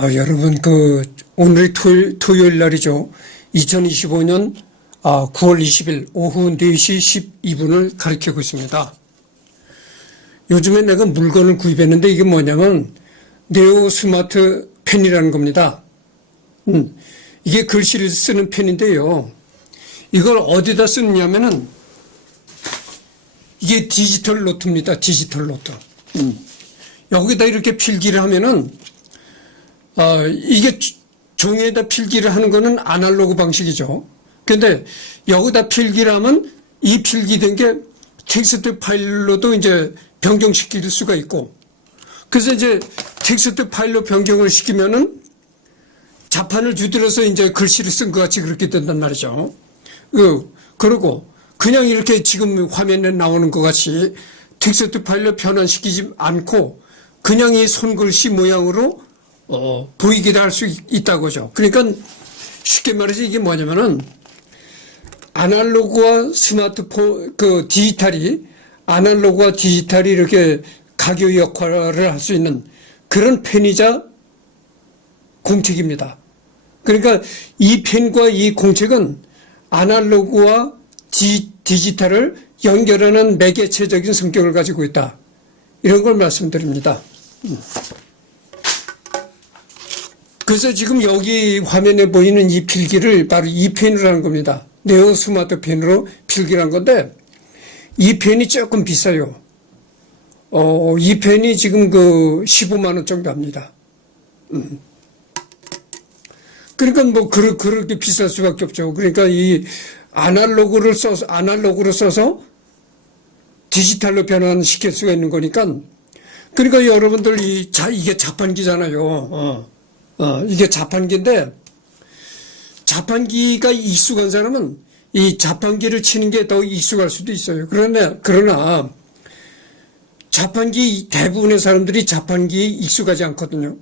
여러분, 오늘이 토요일 날이죠. 2025년 9월 20일 오후 4시 12분을 가리키고 있습니다. 요즘에 내가 물건을 구입했는데 이게 뭐냐면 네오 스마트 펜이라는 겁니다. 이게 글씨를 쓰는 펜인데요. 이걸 어디다 쓰느냐면은 이게 디지털 노트입니다. 디지털 노트. 여기다 이렇게 필기를 하면은 이게 종이에다 필기를 하는 거는 아날로그 방식이죠. 근데 여기다 필기를 하면 이 필기된 게 텍스트 파일로도 이제 변경시킬 수가 있고, 그래서 이제 텍스트 파일로 변경을 시키면은 자판을 두드려서 이제 글씨를 쓴 것 같이 그렇게 된단 말이죠. 그리고 그냥 이렇게 지금 화면에 나오는 것 같이 텍스트 파일로 변환시키지 않고 그냥 이 손글씨 모양으로 보이기도 할 수 있다고죠. 그러니까 쉽게 말해서 이게 뭐냐면은 아날로그와 스마트폰, 아날로그와 디지털이 이렇게 가교 역할을 할 수 있는 그런 펜이자 공책입니다. 그러니까 이 펜과 이 공책은 아날로그와 디지털을 연결하는 매개체적인 성격을 가지고 있다. 이런 걸 말씀드립니다. 그래서 지금 여기 화면에 보이는 이 필기를 바로 이 펜으로 하는 겁니다. 네오 스마트 펜으로 필기를 한 건데 이 펜이 조금 비싸요. 이 펜이 지금 15만 원 정도 합니다. 그러니까 뭐 그렇게 비쌀 수밖에 없죠. 그러니까 이 아날로그로 써서 디지털로 변환시킬 수가 있는 거니까. 그러니까 여러분들 이게 자판기잖아요. 이게 자판기인데 자판기가 익숙한 사람은 이 자판기를 치는 게 더 익숙할 수도 있어요. 그러나 자판기 대부분의 사람들이 자판기에 익숙하지 않거든요.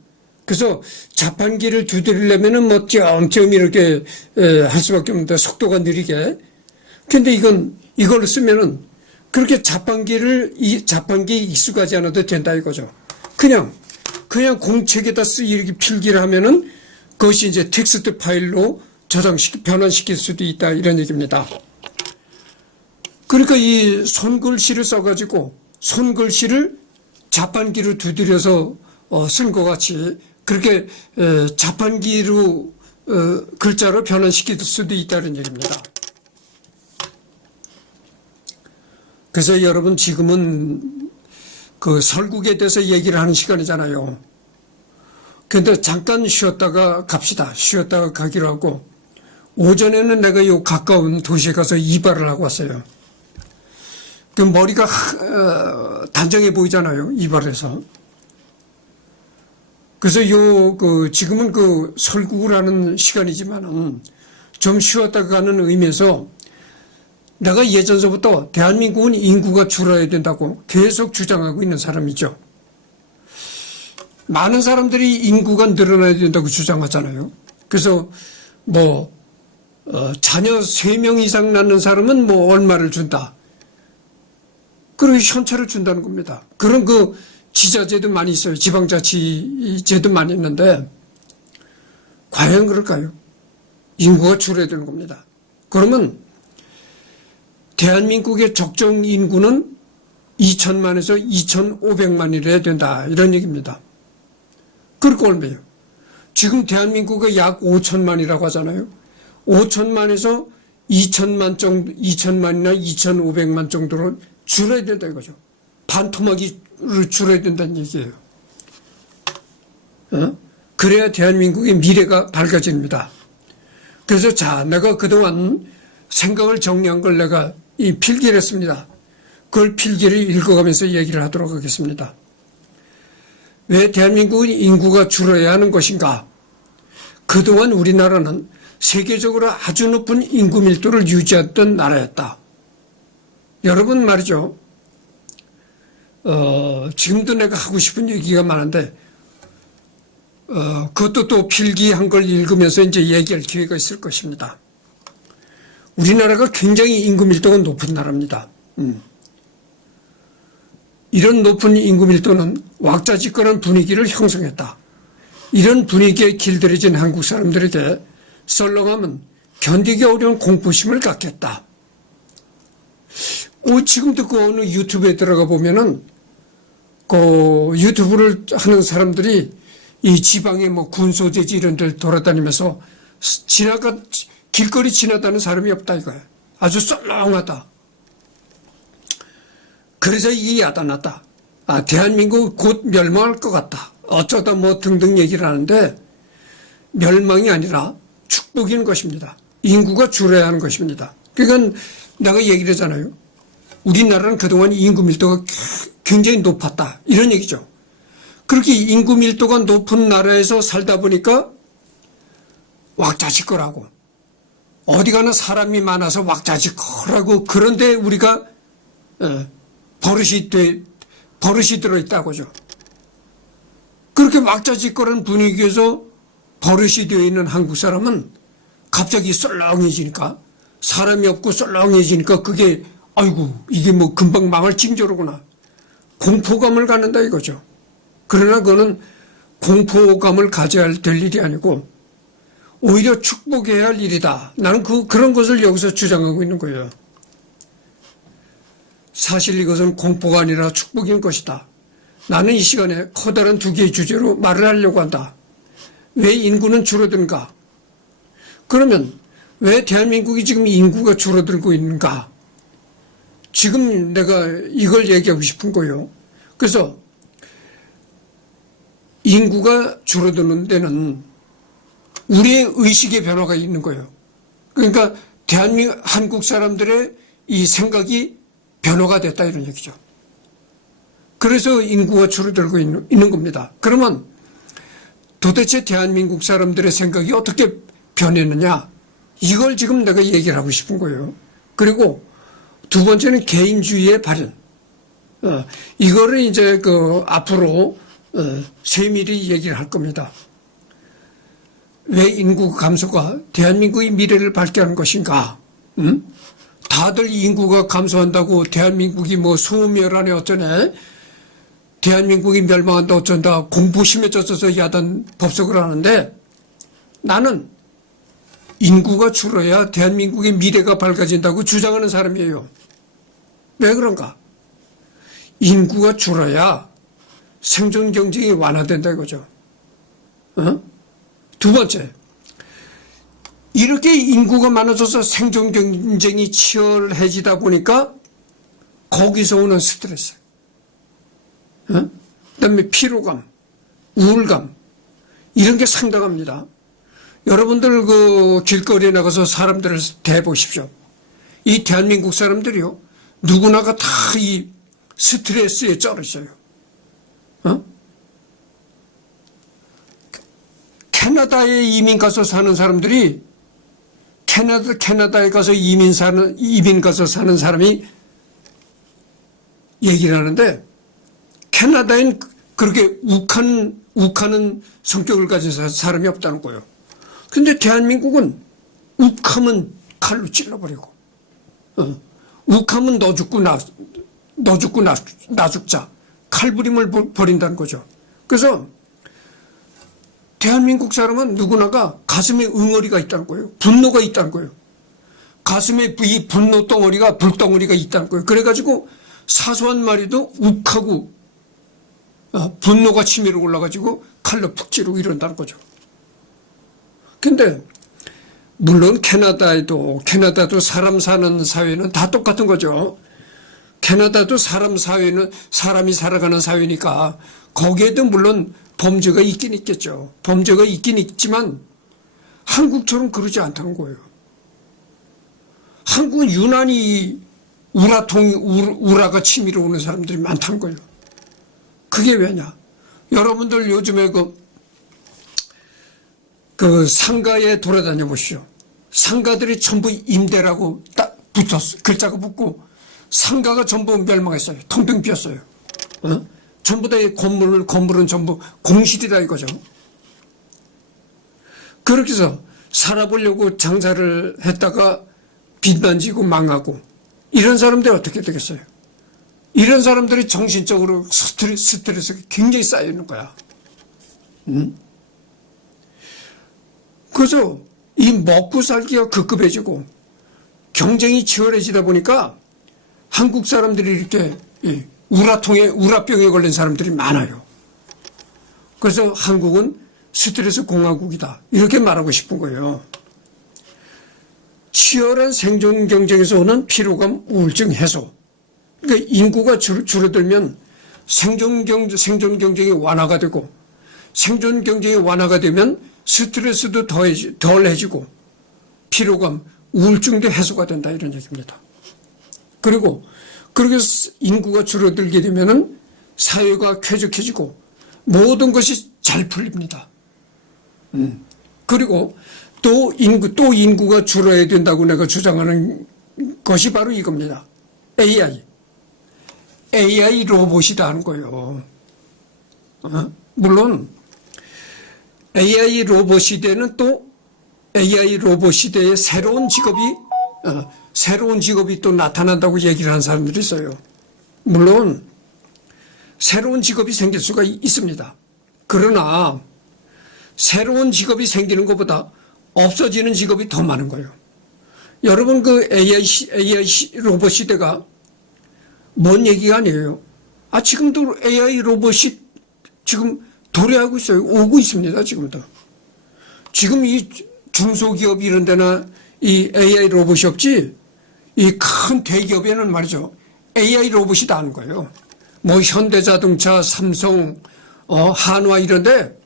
그래서 자판기를 두드리려면은 뭐 띄엄띄엄 이렇게 할 수밖에 없는데 속도가 느리게. 근데 이걸로 쓰면은 그렇게 자판기에 익숙하지 않아도 된다 이거죠. 그냥 공책에다 이렇게 필기를 하면은 그것이 이제 텍스트 파일로 변환시킬 수도 있다 이런 얘기입니다. 그러니까 이 손글씨를 써가지고 손글씨를 자판기로 두드려서 쓴 것 같이 그렇게 자판기로 글자로 변환시킬 수도 있다는 얘기입니다. 그래서 여러분 지금은 설국에 대해서 얘기를 하는 시간이잖아요. 근데 잠깐 쉬었다가 갑시다. 쉬었다가 가기로 하고 오전에는 내가 요 가까운 도시에 가서 이발을 하고 왔어요. 그 머리가 단정해 보이잖아요. 이발해서. 그래서 지금은 설국을 하는 시간이지만은 좀 쉬었다가 가는 의미에서 내가 예전서부터 대한민국은 인구가 줄어야 된다고 계속 주장하고 있는 사람이죠. 많은 사람들이 인구가 늘어나야 된다고 주장하잖아요. 그래서 자녀 3명 이상 낳는 사람은 얼마를 준다. 그리고 현찰을 준다는 겁니다. 그런 지자제도 많이 있어요. 지방자치제도 많이 있는데 과연 그럴까요? 인구가 줄어야 되는 겁니다. 그러면 대한민국의 적정 인구는 2천만에서 2,500만이래야 된다. 이런 얘기입니다. 그러니까 얼마예요? 지금 대한민국의 약 5천만이라고 하잖아요. 5천만에서 2천만이나 2,500만 정도로 줄어야 된다 이거죠. 반토막으로 줄어야 된다는 얘기예요. 그래야 대한민국의 미래가 밝아집니다. 그래서 내가 그동안 생각을 정리한 걸 내가 이 필기를 했습니다. 그걸 필기를 읽어가면서 얘기를 하도록 하겠습니다. 왜 대한민국은 인구가 줄어야 하는 것인가? 그동안 우리나라는 세계적으로 아주 높은 인구 밀도를 유지했던 나라였다. 여러분 말이죠. 지금도 내가 하고 싶은 얘기가 많은데 그것도 또 필기한 걸 읽으면서 이제 얘기할 기회가 있을 것입니다. 우리나라가 굉장히 인구 밀도가 높은 나라입니다. 이런 높은 인구 밀도는 왁자지껄한 분위기를 형성했다. 이런 분위기에 길들여진 한국 사람들에게 썰렁하면 견디기 어려운 공포심을 갖겠다. 지금도 그 어느 유튜브에 들어가 보면은 그 유튜브를 하는 사람들이 이 지방의 뭐 군소재지 이런 데를 돌아다니면서 길거리 지나다는 사람이 없다 이거야. 아주 썰렁하다. 그래서 이게 야단났다. 대한민국 곧 멸망할 것 같다. 어쩌다 뭐 등등 얘기를 하는데 멸망이 아니라 축복인 것입니다. 인구가 줄어야 하는 것입니다. 그러니까 내가 얘기를 하잖아요. 우리나라는 그동안 인구 밀도가 굉장히 높았다. 이런 얘기죠. 그렇게 인구 밀도가 높은 나라에서 살다 보니까 왁자지껄하고 어디 가나 사람이 많아서 왁자지껄하고 그런데 우리가 버릇이 들어있다고죠. 그렇게 왁자지껄한 분위기에서 버릇이 되어 있는 한국 사람은 갑자기 썰렁해지니까 사람이 없고 썰렁해지니까 그게 아이고 이게 뭐 금방 망할 징조로구나. 공포감을 갖는다 이거죠. 그러나 그거는 공포감을 가져야 될 일이 아니고 오히려 축복해야 할 일이다. 나는 그런 것을 여기서 주장하고 있는 거예요. 사실 이것은 공포가 아니라 축복인 것이다. 나는 이 시간에 커다란 두 개의 주제로 말을 하려고 한다. 왜 인구는 줄어든가? 그러면 왜 대한민국이 지금 인구가 줄어들고 있는가? 지금 내가 이걸 얘기하고 싶은 거예요. 그래서 인구가 줄어드는 데는 우리의 의식의 변화가 있는 거예요. 그러니까 한국 사람들의 이 생각이 변화가 됐다 이런 얘기죠. 그래서 인구가 줄어들고 있는 겁니다. 그러면 도대체 대한민국 사람들의 생각이 어떻게 변했느냐? 이걸 지금 내가 얘기를 하고 싶은 거예요. 그리고 두 번째는 개인주의의 발현. 이거를 이제 앞으로 세밀히 얘기를 할 겁니다. 왜 인구 감소가 대한민국의 미래를 밝게 하는 것인가? 다들 인구가 감소한다고 대한민국이 뭐 소멸하네 어쩌네. 대한민국이 멸망한다 어쩐다. 공포 심해져서 야단 법석을 하는데 나는 인구가 줄어야 대한민국의 미래가 밝아진다고 주장하는 사람이에요. 왜 그런가? 인구가 줄어야 생존 경쟁이 완화된다 이거죠. 두 번째, 이렇게 인구가 많아져서 생존 경쟁이 치열해지다 보니까 거기서 오는 스트레스, 그다음에 피로감, 우울감 이런 게 상당합니다. 여러분들 길거리에 나가서 사람들을 대보십시오. 이 대한민국 사람들이요, 누구나가 다 이 스트레스에 쩔어 있어요. 캐나다에 이민 가서 사는 사람들이 캐나다에 가서 이민 가서 사는 사람이 얘기를 하는데 캐나다엔 그렇게 욱하는 성격을 가진 사람이 없다는 거예요. 근데 대한민국은 욱하면 칼로 찔러버리고, 욱하면 너 죽고 나 죽자. 칼부림을 벌인다는 거죠. 그래서 대한민국 사람은 누구나가 가슴에 응어리가 있다는 거예요. 분노가 있다는 거예요. 가슴에 이 분노 덩어리가 불덩어리가 있다는 거예요. 그래가지고 사소한 말에도 욱하고 분노가 치밀어 올라가지고 칼로 푹 찌르고 이런다는 거죠. 근데 물론 캐나다도 사람 사는 사회는 다 똑같은 거죠. 캐나다도 사람이 살아가는 사회니까 거기에도 물론 범죄가 있긴 있겠죠. 범죄가 있긴 있지만 한국처럼 그러지 않다는 거예요. 한국은 유난히 우라가 치밀어 오는 사람들이 많다는 거예요. 그게 왜냐? 여러분들 요즘에 그 상가에 돌아다녀 보시죠. 상가들이 전부 임대라고 딱 붙었어. 글자가 붙고 상가가 전부 멸망했어요. 텅텅 비었어요. 전부 다 건물은 전부 공실이다 이거죠. 그렇게 해서 살아보려고 장사를 했다가 빚만 지고 망하고 이런 사람들이 어떻게 되겠어요? 이런 사람들이 정신적으로 스트레스가 굉장히 쌓여 있는 거야. 그래서 이 먹고 살기가 급급해지고 경쟁이 치열해지다 보니까 한국 사람들이 이렇게 우라병에 걸린 사람들이 많아요. 그래서 한국은 스트레스 공화국이다. 이렇게 말하고 싶은 거예요. 치열한 생존 경쟁에서 오는 피로감, 우울증 해소. 그러니까 인구가 줄어들면 생존 경쟁이 완화가 되고 생존 경쟁이 완화가 되면 스트레스도 덜해지고 피로감, 우울증도 해소가 된다 이런 얘기입니다. 그리고 그렇게 인구가 줄어들게 되면은 사회가 쾌적해지고 모든 것이 잘 풀립니다. 그리고 또 인구가 줄어야 된다고 내가 주장하는 것이 바로 이겁니다. AI 로봇이다 하는 거예요. 물론 AI 로봇 시대는 또 AI 로봇 시대에 새로운 직업이 또 나타난다고 얘기를 하는 사람들이 있어요. 물론 새로운 직업이 생길 수가 있습니다. 그러나 새로운 직업이 생기는 것보다 없어지는 직업이 더 많은 거예요. 여러분 그 AI 로봇 시대가 뭔 얘기가 아니에요. 지금도 AI 로봇이 지금 도래하고 있어요. 오고 있습니다. 지금도. 지금 이 중소기업 이런 데나 이 AI 로봇이 없지 이 큰 대기업에는 말이죠. AI 로봇이 다 하는 거예요. 뭐 현대자동차, 삼성, 한화 이런데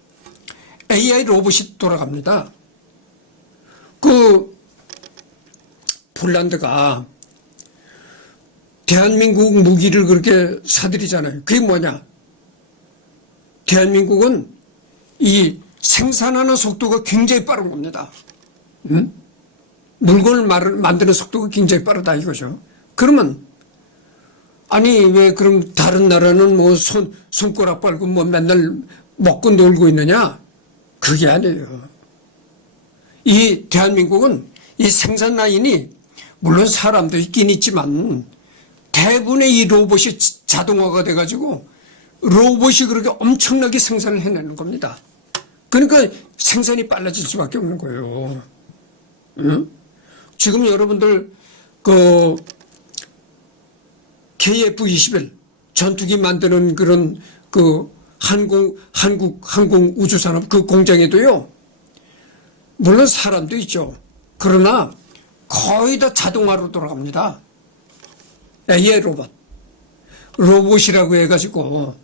AI 로봇이 돌아갑니다. 그 폴란드가 대한민국 무기를 그렇게 사들이잖아요. 그게 뭐냐? 대한민국은 이 생산하는 속도가 굉장히 빠른 겁니다. 물건을 만드는 속도가 굉장히 빠르다 이거죠. 그러면 아니 왜 그럼 다른 나라는 뭐 손가락 빨고 뭐 맨날 먹고 놀고 있느냐? 그게 아니에요. 이 대한민국은 이 생산 라인이 물론 사람도 있긴 있지만 대부분의 이 로봇이 자동화가 돼가지고 로봇이 그렇게 엄청나게 생산을 해내는 겁니다. 그러니까 생산이 빨라질 수밖에 없는 거예요. 응? 지금 여러분들 그 KF-21 전투기 만드는 그런 그 한국 항공우주산업 그 공장에도요. 물론 사람도 있죠. 그러나 거의 다 자동화로 돌아갑니다. AI 로봇이라고 해가지고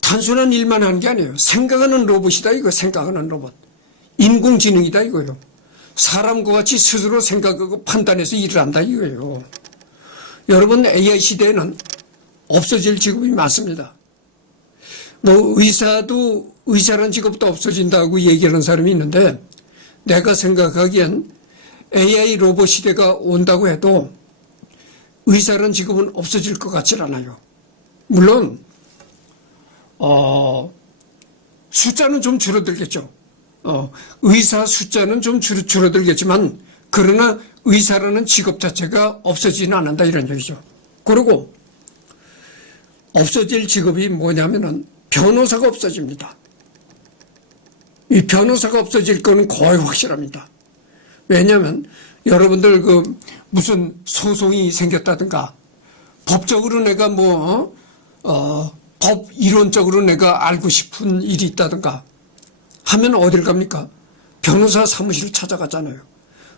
단순한 일만 하는 게 아니에요. 생각하는 로봇이다 이거. 생각하는 로봇. 인공지능이다 이거예요. 사람과 같이 스스로 생각하고 판단해서 일을 한다 이거예요. 여러분 AI 시대에는 없어질 직업이 많습니다. 뭐 의사라는 직업도 없어진다고 얘기하는 사람이 있는데 내가 생각하기엔 AI 로봇 시대가 온다고 해도 의사라는 직업은 없어질 것 같지 않아요. 물론 숫자는 좀 줄어들겠죠. 의사 숫자는 좀 줄어들겠지만 그러나 의사라는 직업 자체가 없어지는 않는다 이런 얘기죠. 그리고 없어질 직업이 뭐냐면은 변호사가 없어집니다. 이 변호사가 없어질 거는 거의 확실합니다. 왜냐하면 여러분들 그 무슨 소송이 생겼다든가 법적으로 내가 법 이론적으로 내가 알고 싶은 일이 있다든가 하면 어딜 갑니까? 변호사 사무실을 찾아가잖아요.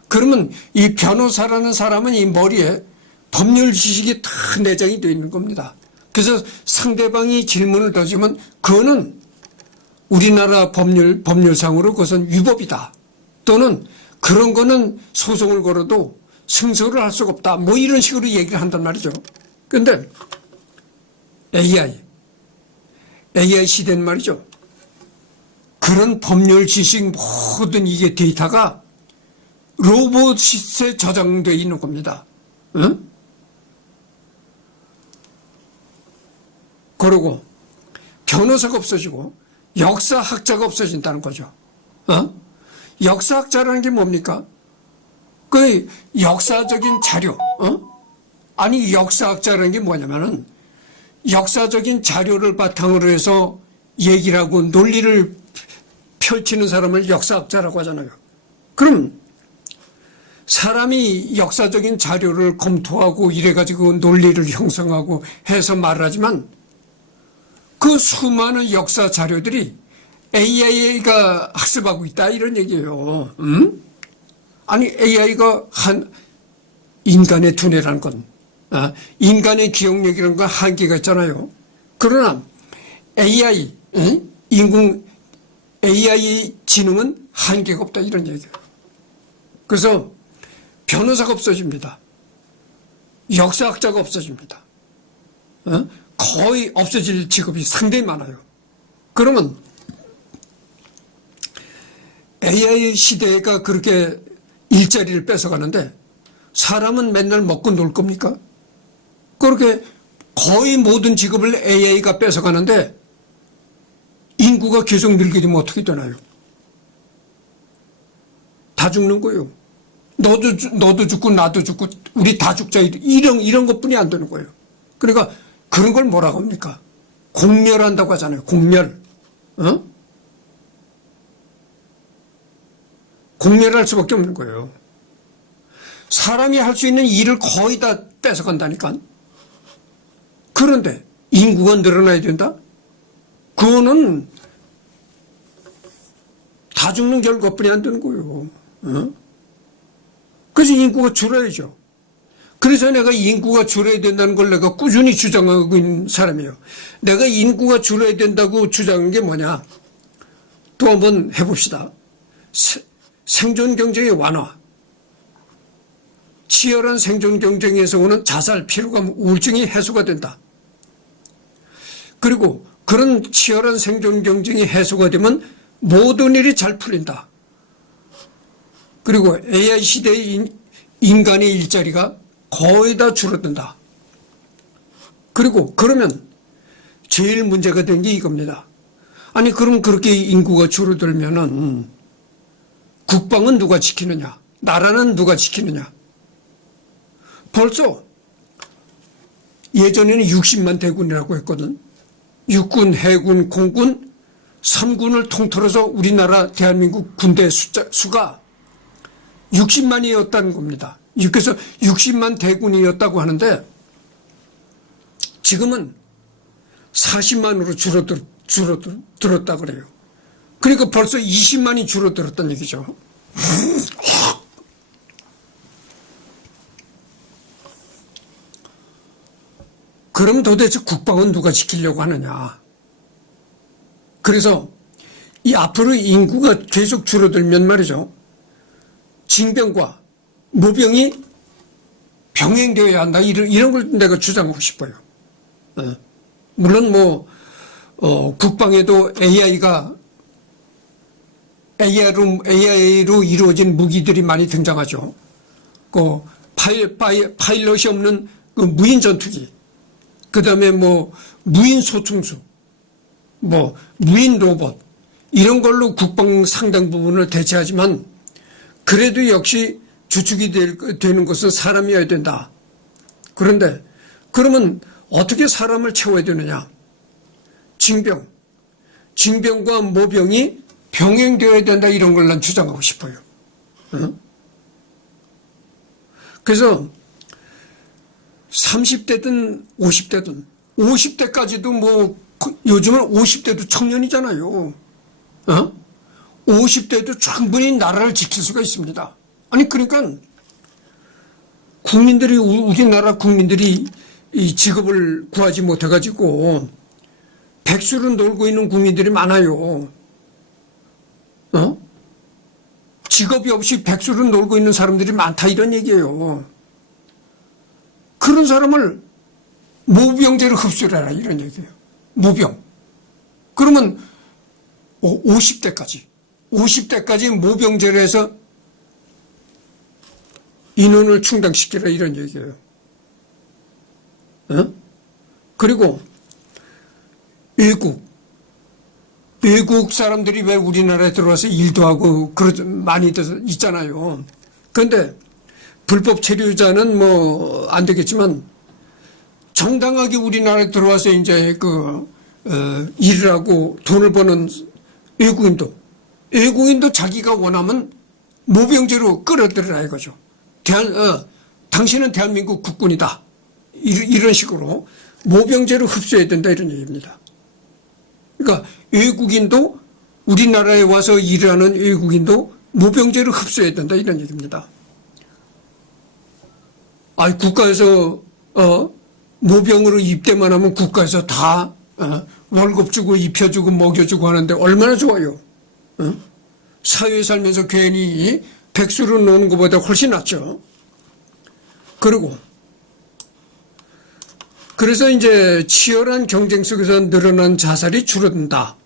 그러면 이 변호사라는 사람은 이 머리에 법률 지식이 다 내장이 되어 있는 겁니다. 그래서 상대방이 질문을 던지면 그거는 우리나라 법률상으로 그것은 위법이다. 또는 그런 거는 소송을 걸어도 승소를 할 수가 없다. 뭐 이런 식으로 얘기를 한단 말이죠. 그런데 AI 시대는 말이죠. 그런 법률 지식 모든 이게 데이터가 로봇에 저장되어 있는 겁니다. 응? 그리고 변호사가 없어지고 역사학자가 없어진다는 거죠. 역사학자라는 게 뭡니까? 그 역사적인 자료. 아니 역사학자라는 게 뭐냐면은 역사적인 자료를 바탕으로 해서 얘기를 하고 논리를 펼치는 사람을 역사학자라고 하잖아요. 그럼 사람이 역사적인 자료를 검토하고 이래가지고 논리를 형성하고 해서 말하지만 그 수많은 역사 자료들이 AI가 학습하고 있다 이런 얘기예요. 아니 AI가 인간의 두뇌라는 건 인간의 기억력이라는 건 한계가 있잖아요. 그러나 AI AI 지능은 한계가 없다 이런 얘기예요. 그래서 변호사가 없어집니다. 역사학자가 없어집니다. 거의 없어질 직업이 상당히 많아요. 그러면 AI 시대가 그렇게 일자리를 뺏어가는데 사람은 맨날 먹고 놀 겁니까? 그렇게 거의 모든 직업을 AI가 뺏어가는데 인구가 계속 늘게 되면 어떻게 되나요? 다 죽는 거예요. 너도 죽고 나도 죽고 우리 다 죽자 이런 것뿐이 안 되는 거예요. 그러니까 그런 걸 뭐라고 합니까? 공멸한다고 하잖아요. 공멸. 공멸할 수밖에 없는 거예요. 사람이 할 수 있는 일을 거의 다 뺏어간다니까. 그런데 인구가 늘어나야 된다? 그거는 다 죽는 결과뿐이 안 되는 거예요. 그래서 인구가 줄어야죠. 그래서 내가 인구가 줄어야 된다는 걸 내가 꾸준히 주장하고 있는 사람이에요. 내가 인구가 줄어야 된다고 주장한 게 뭐냐? 또 한번 해봅시다. 생존 경쟁의 완화. 치열한 생존 경쟁에서 오는 자살, 피로감, 우울증이 해소가 된다. 그리고 그런 치열한 생존 경쟁이 해소가 되면 모든 일이 잘 풀린다. 그리고 AI 시대의 인간의 일자리가 거의 다 줄어든다. 그리고 그러면 제일 문제가 된 게 이겁니다. 아니 그럼 그렇게 인구가 줄어들면은 국방은 누가 지키느냐? 나라는 누가 지키느냐? 벌써 예전에는 60만 대군이라고 했거든. 육군, 해군, 공군, 3군을 통틀어서 우리나라 대한민국 군대 수가 60만이었다는 겁니다. 그래서 60만 대군이었다고 하는데 지금은 40만으로 줄어들었다 그래요. 그러니까 벌써 20만이 줄어들었다는 얘기죠. 그럼 도대체 국방은 누가 지키려고 하느냐. 그래서 이 앞으로 인구가 계속 줄어들면 말이죠. 징병과 모병이 병행되어야 한다. 이런 걸 내가 주장하고 싶어요. 물론 국방에도 AI로 이루어진 무기들이 많이 등장하죠. 파일럿이 없는 그 무인 전투기, 그 다음에 무인 소총수, 무인 로봇, 이런 걸로 국방 상당 부분을 대체하지만 그래도 역시 주축이 되는 것은 사람이어야 된다. 그런데 그러면 어떻게 사람을 채워야 되느냐? 징병과 모병이 병행되어야 된다 이런 걸 난 주장하고 싶어요. 그래서 30대든 50대까지도 요즘은 50대도 청년이잖아요. 50대도 충분히 나라를 지킬 수가 있습니다. 아니 그러니까 우리나라 국민들이 이 직업을 구하지 못해가지고 백수로 놀고 있는 국민들이 많아요. 직업이 없이 백수로 놀고 있는 사람들이 많다 이런 얘기예요. 그런 사람을 모병제로 흡수를 해라 이런 얘기예요. 모병. 그러면 50대까지 모병제로 해서 인원을 충당시키라 이런 얘기예요. 그리고 외국 사람들이 왜 우리나라에 들어와서 일도 하고 많이 있잖아요. 그런데 불법 체류자는 안 되겠지만 정당하게 우리나라에 들어와서 이제 일을 하고 돈을 버는 외국인도 자기가 원하면 모병제로 끌어들여라 이거죠. 당신은 대한민국 국군이다. 이런 식으로 모병제로 흡수해야 된다 이런 얘기입니다. 그러니까 외국인도 우리나라에 와서 일하는 외국인도 모병제로 흡수해야 된다 이런 얘기입니다. 국가에서 모병으로 입대만 하면 국가에서 다 월급 주고 입혀주고 먹여주고 하는데 얼마나 좋아요. 사회에 살면서 괜히 백수로 노는 것보다 훨씬 낫죠. 그래서 이제 치열한 경쟁 속에서 늘어난 자살이 줄어든다.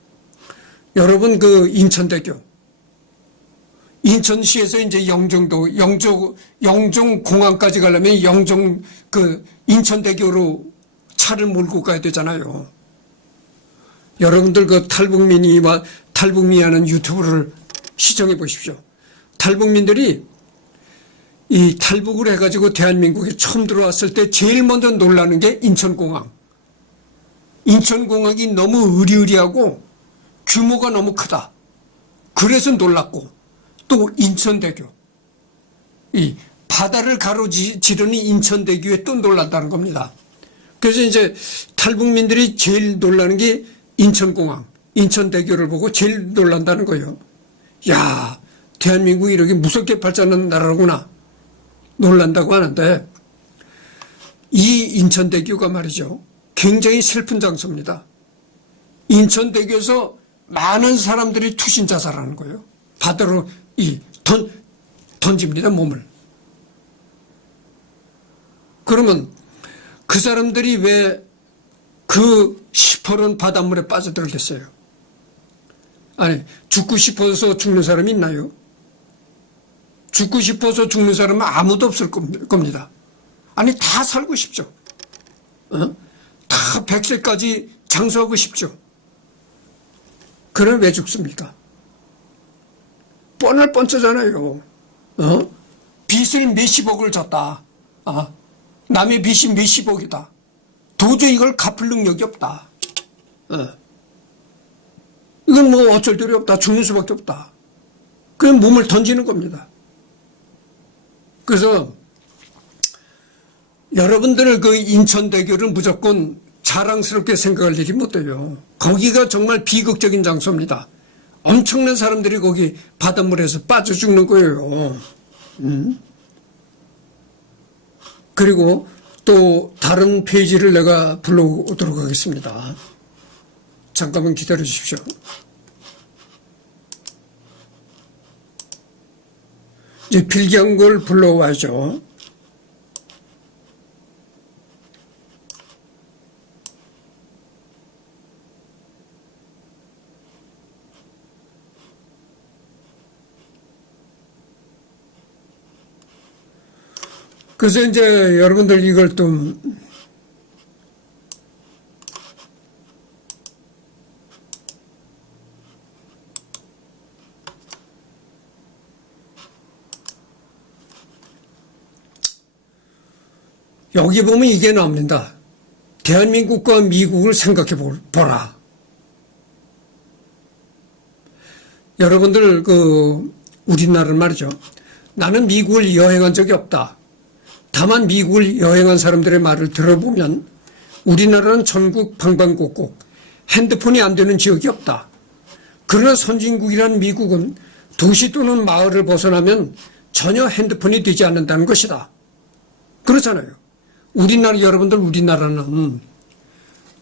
여러분 그 인천시에서 이제 영종공항까지 가려면 인천대교로 차를 몰고 가야 되잖아요. 여러분들 그 탈북민이 하는 유튜브를 시청해 보십시오. 탈북민들이 이 탈북을 해가지고 대한민국에 처음 들어왔을 때 제일 먼저 놀라는 게 인천공항. 인천공항이 너무 으리으리하고 규모가 너무 크다. 그래서 놀랐고, 또 인천대교. 이 바다를 가로지르는 인천대교에 또 놀랐다는 겁니다. 그래서 이제 탈북민들이 제일 놀라는 게 인천공항, 인천대교를 보고 제일 놀란다는 거예요. 야, 대한민국이 이렇게 무섭게 발전하는 나라구나. 놀란다고 하는데, 이 인천대교가 말이죠. 굉장히 슬픈 장소입니다. 인천대교에서 많은 사람들이 투신 자살하는 거예요. 바다로 던집니다, 몸을. 그러면 그 사람들이 왜 그 시퍼런 바닷물에 빠져들겠어요? 아니, 죽고 싶어서 죽는 사람이 있나요? 죽고 싶어서 죽는 사람은 아무도 없을 겁니다. 아니, 다 살고 싶죠. 다 100세까지 장수하고 싶죠. 그럼 왜 죽습니까? 뻔할 뻔쩌잖아요. 빚을 몇십억을 졌다. 남의 빚이 몇십억이다. 도저히 이걸 갚을 능력이 없다. 이건 뭐 어쩔 도리 없다. 죽는 수밖에 없다. 그냥 몸을 던지는 겁니다. 그래서 여러분들 그 인천대교를 무조건 자랑스럽게 생각할 일이 못 돼요. 거기가 정말 비극적인 장소입니다. 엄청난 사람들이 거기 바닷물에서 빠져 죽는 거예요. 그리고 또 다른 페이지를 내가 불러오도록 하겠습니다. 잠깐만 기다려 주십시오. 이제 필기한 걸 불러와야죠. 그래서 이제 여러분들 이걸 좀 여기 보면 이게 나옵니다. 대한민국과 미국을 생각해 보라. 여러분들 우리나라는 말이죠. 나는 미국을 여행한 적이 없다. 다만 미국을 여행한 사람들의 말을 들어보면 우리나라는 전국 방방곡곡 핸드폰이 안 되는 지역이 없다. 그러나 선진국이란 미국은 도시 또는 마을을 벗어나면 전혀 핸드폰이 되지 않는다는 것이다. 그렇잖아요. 여러분들 우리나라는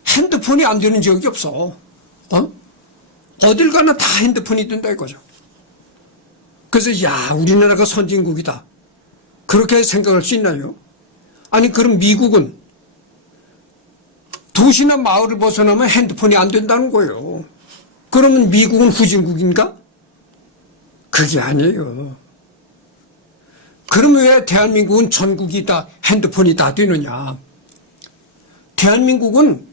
핸드폰이 안 되는 지역이 없어. 어딜 가나 다 핸드폰이 된다 이거죠. 그래서 우리나라가 선진국이다. 그렇게 생각할 수 있나요? 아니, 그럼 미국은 도시나 마을을 벗어나면 핸드폰이 안 된다는 거예요. 그러면 미국은 후진국인가? 그게 아니에요. 그럼 왜 대한민국은 전국이 다 핸드폰이 다 되느냐? 대한민국은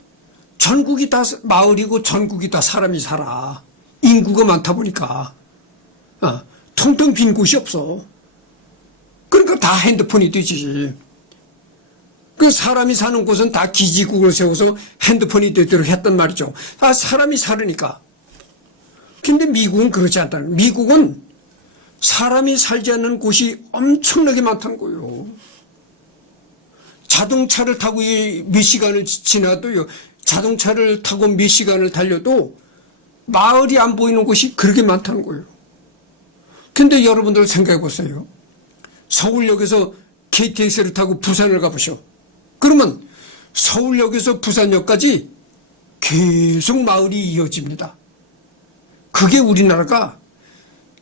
전국이 다 마을이고 전국이 다 사람이 살아. 인구가 많다 보니까. 텅텅 빈 곳이 없어. 그러니까 다 핸드폰이 되지. 그 사람이 사는 곳은 다 기지국을 세워서 핸드폰이 되도록 했단 말이죠. 사람이 살으니까. 근데 미국은 그렇지 않다는. 미국은 사람이 살지 않는 곳이 엄청나게 많다는 거예요. 자동차를 타고 몇 시간을 지나도요, 자동차를 타고 몇 시간을 달려도 마을이 안 보이는 곳이 그렇게 많다는 거예요. 근데 여러분들 생각해 보세요. 서울역에서 KTX를 타고 부산을 가보셔. 그러면 서울역에서 부산역까지 계속 마을이 이어집니다. 그게 우리나라가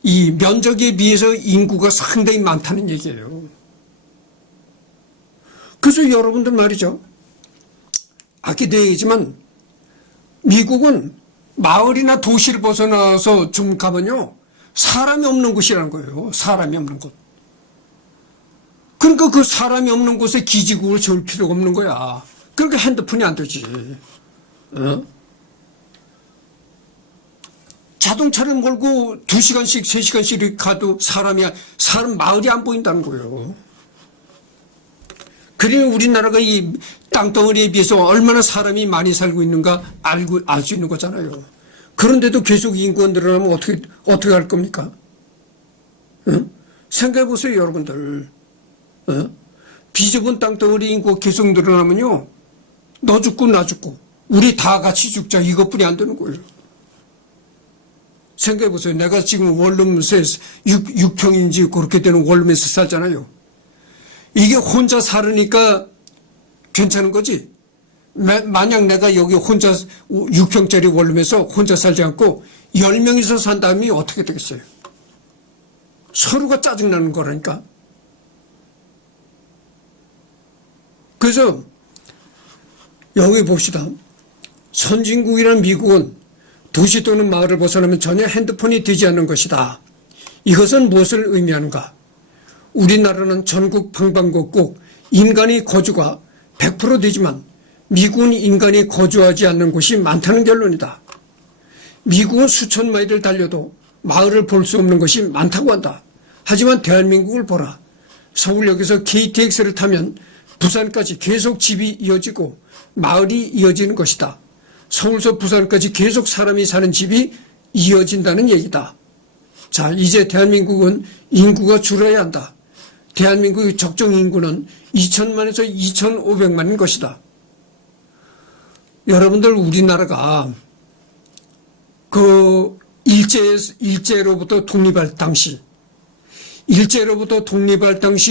이 면적에 비해서 인구가 상당히 많다는 얘기예요. 그래서 여러분들 말이죠. 아끼도 얘기지만 미국은 마을이나 도시를 벗어나서 좀 가면요. 사람이 없는 곳이라는 거예요. 사람이 없는 곳. 그러니까 그 사람이 없는 곳에 기지국을 세울 필요가 없는 거야. 그러니까 핸드폰이 안 되지. 어? 자동차를 몰고 2시간씩, 3시간씩 가도 사람 마을이 안 보인다는 거예요. 그러면 우리나라가 이 땅덩어리에 비해서 얼마나 사람이 많이 살고 있는가 알 수 있는 거잖아요. 그런데도 계속 인구가 늘어나면 어떻게 할 겁니까? 어? 생각해 보세요, 여러분들. 어? 비좁은 땅덩어리 인구가 계속 늘어나면요. 너 죽고 나 죽고 우리 다 같이 죽자 이것뿐이 안 되는 거예요. 생각해 보세요. 내가 지금 원룸에 6평인지 그렇게 되는 원룸에서 살잖아요. 이게 혼자 살으니까 괜찮은 거지. 만약 내가 여기 혼자 6평짜리 원룸에서 혼자 살지 않고 10명이서 산다면 어떻게 되겠어요? 서로가 짜증나는 거라니까. 그래서 여기 봅시다. 선진국이란 미국은 도시 또는 마을을 벗어나면 전혀 핸드폰이 되지 않는 것이다. 이것은 무엇을 의미하는가? 우리나라는 전국 방방곡곡 인간의 거주가 100% 되지만 미국은 인간이 거주하지 않는 곳이 많다는 결론이다. 미국은 수천 마일을 달려도 마을을 볼 수 없는 것이 많다고 한다. 하지만 대한민국을 보라. 서울역에서 KTX를 타면 부산까지 계속 집이 이어지고 마을이 이어지는 것이다. 서울서 부산까지 계속 사람이 사는 집이 이어진다는 얘기다. 자, 이제 대한민국은 인구가 줄어야 한다. 대한민국의 적정 인구는 2천만에서 2,500만인 것이다. 여러분들 우리나라가 그 일제로부터 독립할 당시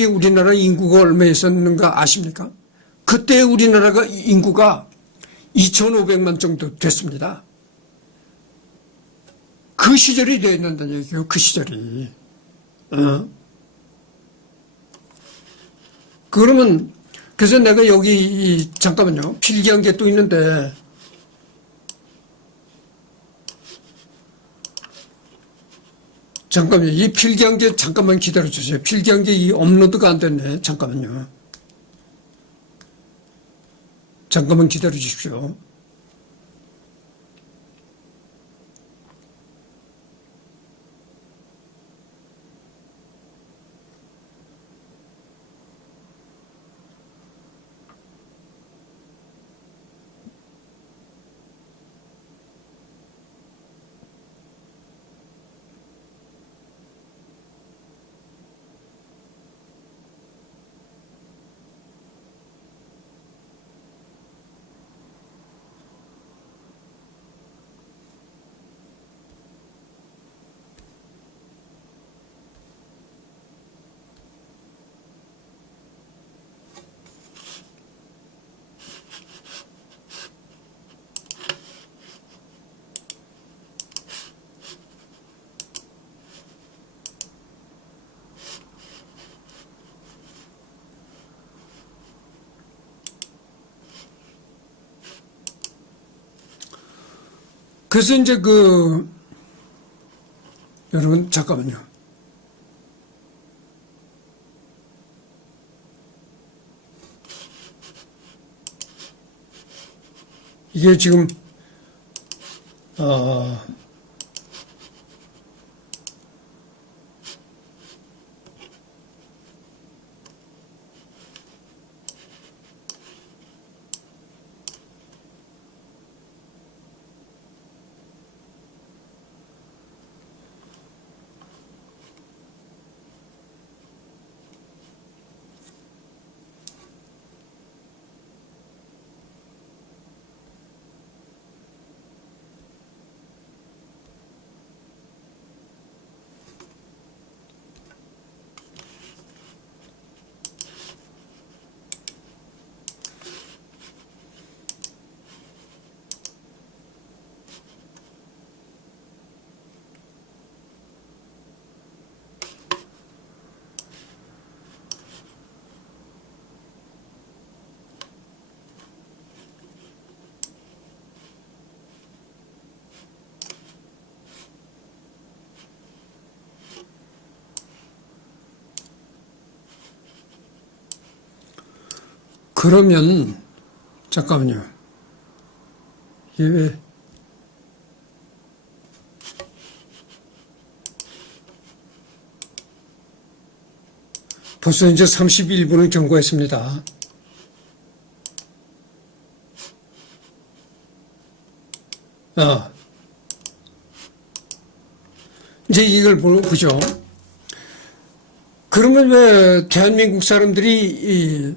우리나라 인구가 얼마였었는가 아십니까? 그때 우리나라가 인구가 2,500만 정도 됐습니다. 그 시절이 됐는다는 얘기예요. 그 시절이. 그러면 그래서 내가 여기 잠깐만요. 필기한 게 또 있는데 잠깐만요. 이 필기한 게 잠깐만 기다려주세요. 필기한 게 이 업로드가 안 됐네. 잠깐만요. 잠깐만 기다려 주십시오. 그래서 이제 여러분 잠깐만요. 이게 지금 그러면 잠깐만요. 이게 왜 벌써 이제 31분을 경과했습니다. 이제 이걸 보죠. 그러면 왜 대한민국 사람들이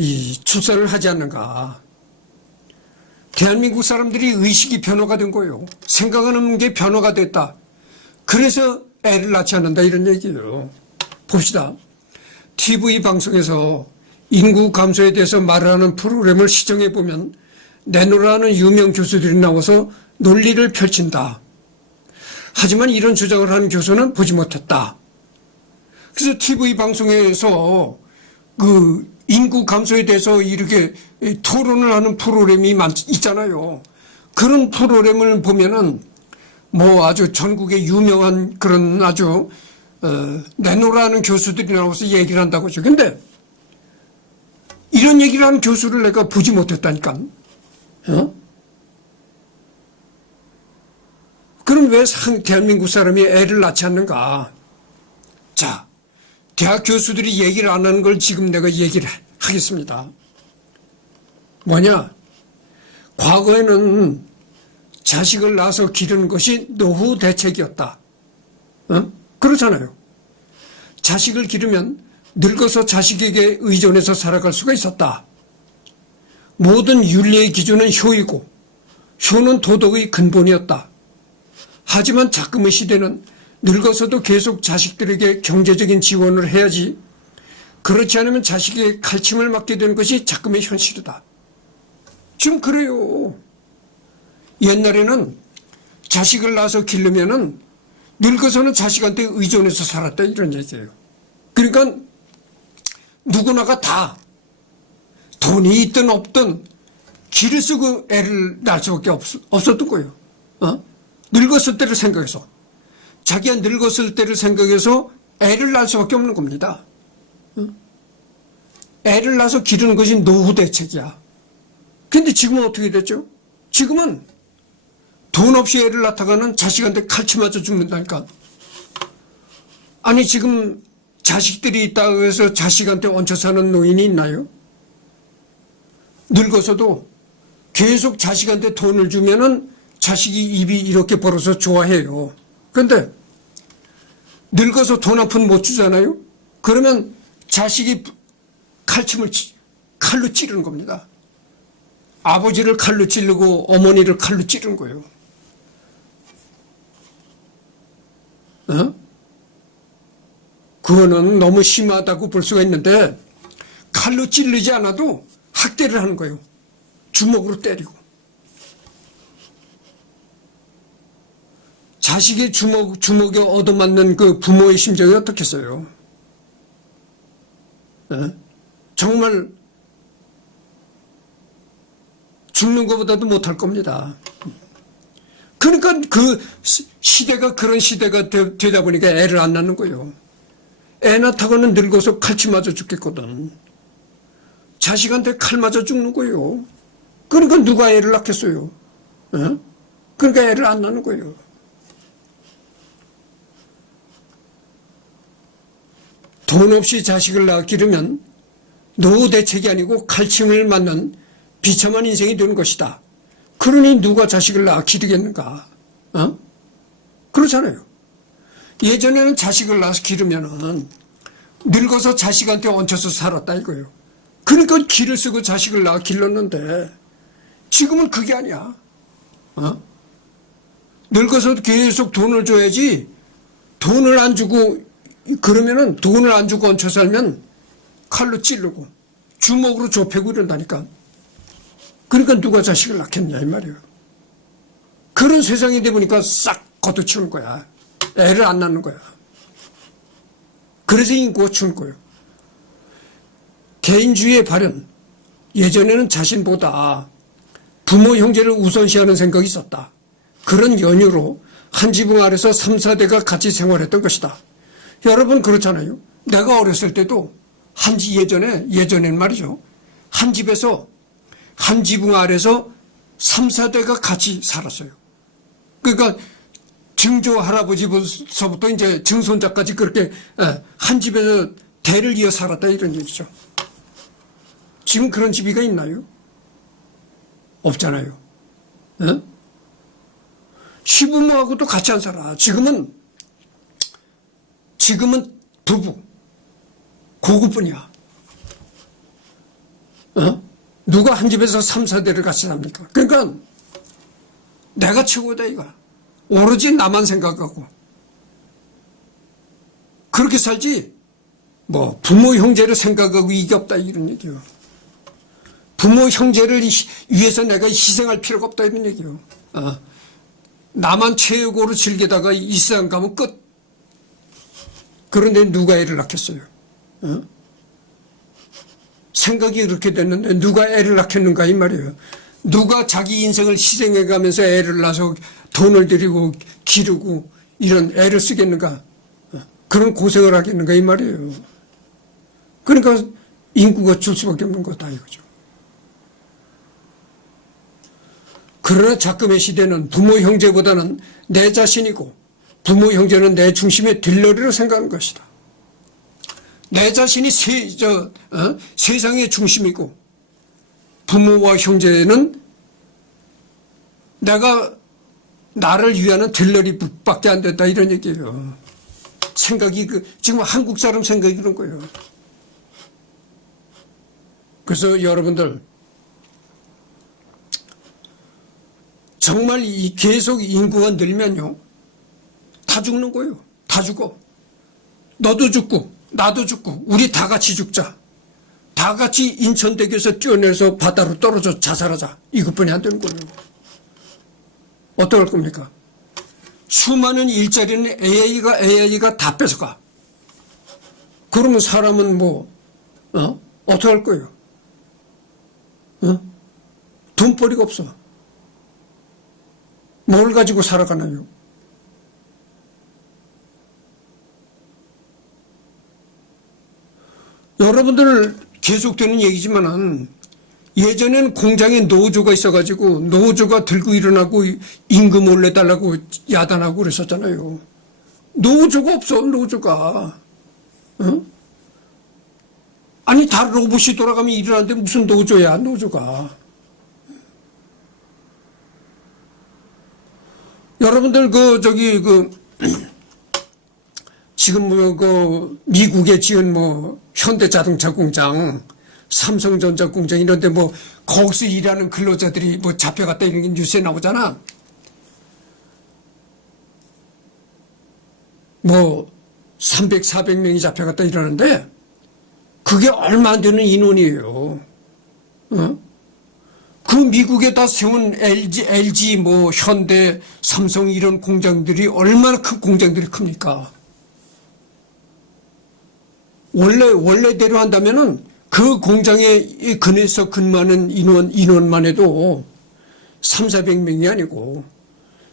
이 출산을 하지 않는가? 대한민국 사람들이 의식이 변화가 된 거예요. 생각하는 게 변화가 됐다. 그래서 애를 낳지 않는다 이런 얘기예요. 봅시다. TV 방송에서 인구 감소에 대해서 말을 하는 프로그램을 시청해 보면 내노라는 유명 교수들이 나와서 논리를 펼친다. 하지만 이런 주장을 하는 교수는 보지 못했다. 그래서 TV 방송에서 그 인구 감소에 대해서 이렇게 토론을 하는 프로그램이 있잖아요. 그런 프로그램을 보면은 뭐 아주 전국에 유명한 그런 아주 내노라는 교수들이 나와서 얘기를 한다고 하죠. 근데 이런 얘기를 하는 교수를 내가 보지 못했다니까. 그럼 왜 대한민국 사람이 애를 낳지 않는가? 자, 대학 교수들이 얘기를 안 하는 걸 지금 내가 얘기를 하겠습니다. 뭐냐? 과거에는 자식을 낳아서 기르는 것이 노후 대책이었다. 그렇잖아요. 자식을 기르면 늙어서 자식에게 의존해서 살아갈 수가 있었다. 모든 윤리의 기준은 효이고 효는 도덕의 근본이었다. 하지만 지금의 시대는 늙어서도 계속 자식들에게 경제적인 지원을 해야지 그렇지 않으면 자식에게 칼침을 맞게 되는 것이 지금의 현실이다. 지금 그래요. 옛날에는 자식을 낳아서 기르면은 늙어서는 자식한테 의존해서 살았다 이런 얘기예요. 그러니까 누구나가 다 돈이 있든 없든 기를 쓰고 애를 낳을 수밖에 없었던 거예요. 늙었을 때를 생각해서 자기가 늙었을 때를 생각해서 애를 낳을 수밖에 없는 겁니다. 애를 낳아서 기르는 것이 노후 대책이야. 근데 지금은 어떻게 됐죠? 지금은 돈 없이 애를 낳다가는 자식한테 칼치 맞아 죽는다니까. 아니 지금 자식들이 있다고 해서 자식한테 얹혀 사는 노인이 있나요? 늙어서도 계속 자식한테 돈을 주면은 자식이 입이 이렇게 벌어서 좋아해요. 그런데 늙어서 돈 한 푼 못 주잖아요? 그러면 자식이 칼로 찌르는 겁니다. 아버지를 칼로 찌르고 어머니를 칼로 찌르는 거예요. 그거는 너무 심하다고 볼 수가 있는데 칼로 찌르지 않아도 학대를 하는 거예요. 주먹으로 때리고. 자식의 주먹에 얻어맞는 그 부모의 심정이 어떻겠어요? 정말 죽는 것보다도 못할 겁니다. 그러니까 그 시대가 그런 시대가 되다 보니까 애를 안 낳는 거예요. 애 낳다가는 늙어서 칼치 맞아 죽겠거든. 자식한테 칼 맞아 죽는 거예요. 그러니까 누가 애를 낳겠어요? 그러니까 애를 안 낳는 거예요. 돈 없이 자식을 낳아 기르면 노후 대책이 아니고 칼침을 맞는 비참한 인생이 되는 것이다. 그러니 누가 자식을 낳아 기르겠는가? 그렇잖아요. 예전에는 자식을 낳아서 기르면은 늙어서 자식한테 얹혀서 살았다 이거예요. 그러니까 기를 쓰고 자식을 낳아 길렀는데 지금은 그게 아니야. 늙어서도 계속 돈을 줘야지 돈을 안 주고 그러면은 돈을 안 주고 얹혀 살면 칼로 찌르고 주먹으로 좁히고 이런다니까. 그러니까 누가 자식을 낳겠냐 이 말이에요. 그런 세상이 되보니까 싹 걷어치우는 거야. 애를 안 낳는 거야. 그래서 인구가 추는 거예요. 개인주의의 발현. 예전에는 자신보다 부모 형제를 우선시하는 생각이 있었다. 그런 연유로 한 지붕 아래서 3, 4대가 같이 생활했던 것이다. 여러분 그렇잖아요. 내가 어렸을 때도 예전에는 말이죠. 한 집에서, 한 지붕 아래서 3, 4대가 같이 살았어요. 그러니까 증조 할아버지부터 이제 증손자까지 그렇게 한 집에서 대를 이어 살았다 이런 얘기죠. 지금 그런 집이가 있나요? 없잖아요. 어? 시부모하고도 같이 안 살아. 지금은 부부 고급뿐이야. 어? 누가 한 집에서 3, 4대를 같이 삽니까? 그러니까 내가 최고다 이거. 오로지 나만 생각하고 그렇게 살지 뭐 부모 형제를 생각하고 이게 없다 이런 얘기요. 부모 형제를 위해서 내가 희생할 필요가 없다 이런 얘기요. 나만 최고로 즐기다가 이 세상 가면 끝. 그런데 누가 애를 낳겠어요? 생각이 그렇게 됐는데 누가 애를 낳겠는가 이 말이에요. 누가 자기 인생을 희생해가면서 애를 낳아서 돈을 들이고 기르고 이런 애를 쓰겠는가? 그런 고생을 하겠는가 이 말이에요. 그러니까 인구가 줄 수밖에 없는 거다 이거죠. 그러나 작금의 시대는 부모 형제보다는 내 자신이고 부모 형제는 내 중심의 딜러리로 생각하는 것이다. 내 자신이 세상의 중심이고 부모와 형제는 내가 나를 위하는 딜러리밖에 안 된다 이런 얘기예요. 생각이 지금 한국 사람 생각이 그런 거예요. 그래서 여러분들 정말 계속 인구가 늘면요 다 죽는 거예요. 다 죽어. 너도 죽고 나도 죽고 우리 다 같이 죽자. 다 같이 인천대교에서 뛰어내려서 바다로 떨어져 자살하자. 이것뿐이 안 되는 거예요. 어떡할 겁니까? 수많은 일자리는 AI가 다 뺏어가. 그러면 사람은 어떡할 거예요? 돈벌이가 없어. 뭘 가지고 살아가나요? 여러분들 계속되는 얘기지만은 예전에는 공장에 노조가 있어가지고 노조가 들고 일어나고 임금 올려달라고 야단하고 그랬었잖아요. 노조가 없어, 노조가. 아니, 다 로봇이 돌아가면 일어나는데 무슨 노조야, 노조가. 여러분들, 지금 미국에 지은 현대자동차 공장, 삼성전자 공장 이런데 거기서 일하는 근로자들이 잡혀갔다 이런 게 뉴스에 나오잖아. 300, 400명이 잡혀갔다 이러는데 그게 얼마 안 되는 인원이에요. 그 미국에다 세운 LG, 현대, 삼성 이런 공장들이 얼마나 큰 공장들이 큽니까? 원래대로 한다면은 그 공장에 근해서 근무하는 인원만 해도 3, 400명이 아니고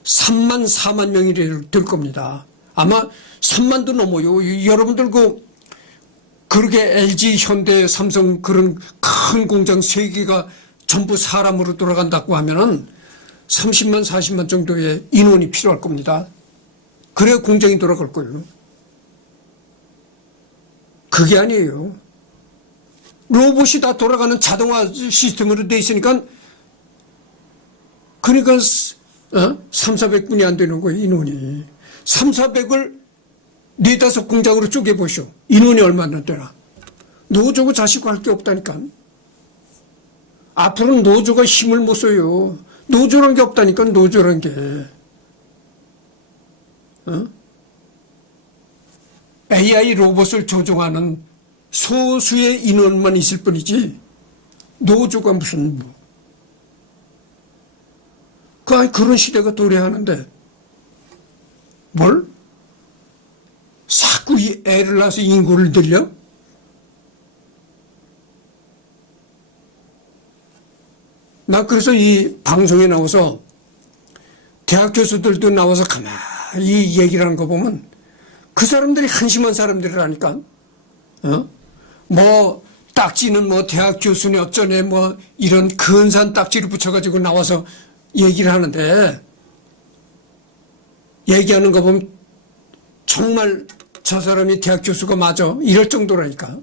3만, 4만 명이 될 겁니다. 아마 3만도 넘어요. 여러분들 그렇게 LG, 현대, 삼성 그런 큰 공장 3개가 전부 사람으로 돌아간다고 하면은 30만, 40만 정도의 인원이 필요할 겁니다. 그래야 공장이 돌아갈 거예요. 그게 아니에요. 로봇이 다 돌아가는 자동화 시스템으로 돼 있으니까 그러니까 3, 400분이 안 되는 거예요, 인원이. 3, 400을 4, 5 공장으로 쪼개보시오. 인원이 얼마나 되나. 노조고 자시고 할 게 없다니까. 앞으로는 노조가 힘을 못 써요. 노조란 게 없다니까, 노조란 게. AI 로봇을 조종하는 소수의 인원만 있을 뿐이지 노조가 무슨 그런 시대가 도래하는데 뭘? 자꾸 이 애를 낳아서 인구를 늘려? 나 그래서 이 방송에 나와서 대학 교수들도 나와서 가만히 얘기를 하는 거 보면 그 사람들이 한심한 사람들이라니까. 딱지는 뭐 대학 교수네 어쩌네 뭐 이런 근사한 딱지를 붙여가지고 나와서 얘기를 하는데 얘기하는 거 보면 정말 저 사람이 대학 교수가 맞아 이럴 정도라니까.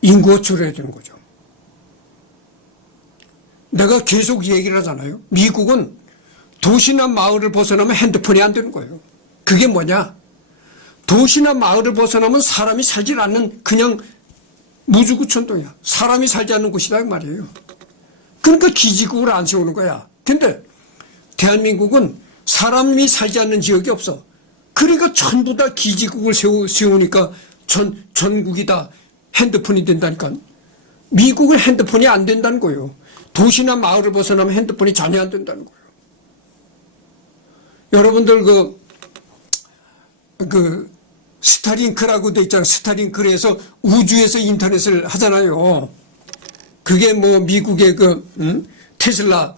인구가 줄어야 되는 거죠. 내가 계속 얘기를 하잖아요. 미국은 도시나 마을을 벗어나면 핸드폰이 안 되는 거예요. 그게 뭐냐? 도시나 마을을 벗어나면 사람이 살지 않는 그냥 무주구천동이야. 사람이 살지 않는 곳이다 이 말이에요. 그러니까 기지국을 안 세우는 거야. 근데 대한민국은 사람이 살지 않는 지역이 없어. 그러니까 전부 다 기지국을 세우니까 전국이 다 핸드폰이 된다니까. 미국은 핸드폰이 안 된다는 거예요. 도시나 마을을 벗어나면 핸드폰이 전혀 안 된다는 거예요. 여러분들 스타링크라고 돼 있잖아요. 스타링크에서 우주에서 인터넷을 하잖아요. 그게 뭐 미국의 테슬라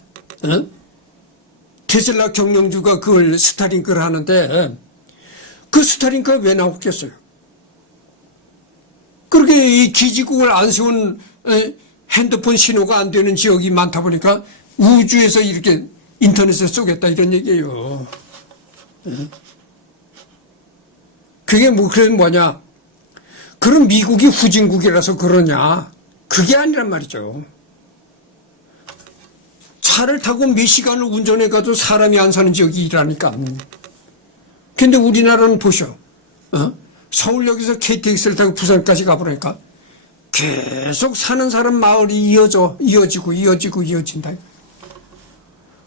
경영주가 그걸 스타링크를 하는데 그 스타링크가 왜 나왔겠어요? 그렇게 이 기지국을 안 세운 핸드폰 신호가 안 되는 지역이 많다 보니까 우주에서 이렇게 인터넷을 쏘겠다 이런 얘기예요. 그게 그럼 뭐냐? 그럼 미국이 후진국이라서 그러냐? 그게 아니란 말이죠. 차를 타고 몇 시간을 운전해 가도 사람이 안 사는 지역이 일하니까. 근데 우리나라는 보셔. 서울역에서 KTX를 타고 부산까지 가보니까 계속 사는 사람 마을이 이어진다.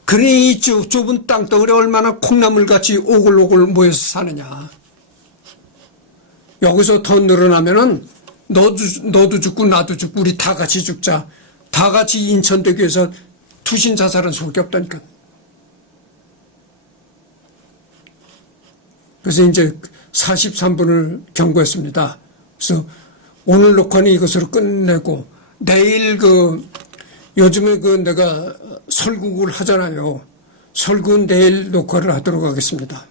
그러니 이 좁은 땅덩어리 얼마나 콩나물같이 오글오글 모여서 사느냐. 여기서 더 늘어나면은 너도 죽고 나도 죽고 우리 다 같이 죽자. 다 같이 인천대교에서 투신 자살은 수밖에 없다니까. 그래서 이제 43분을 경고했습니다. 그래서 오늘 녹화는 이것으로 끝내고 내일 요즘에 내가 설국을 하잖아요. 설국은 내일 녹화를 하도록 하겠습니다.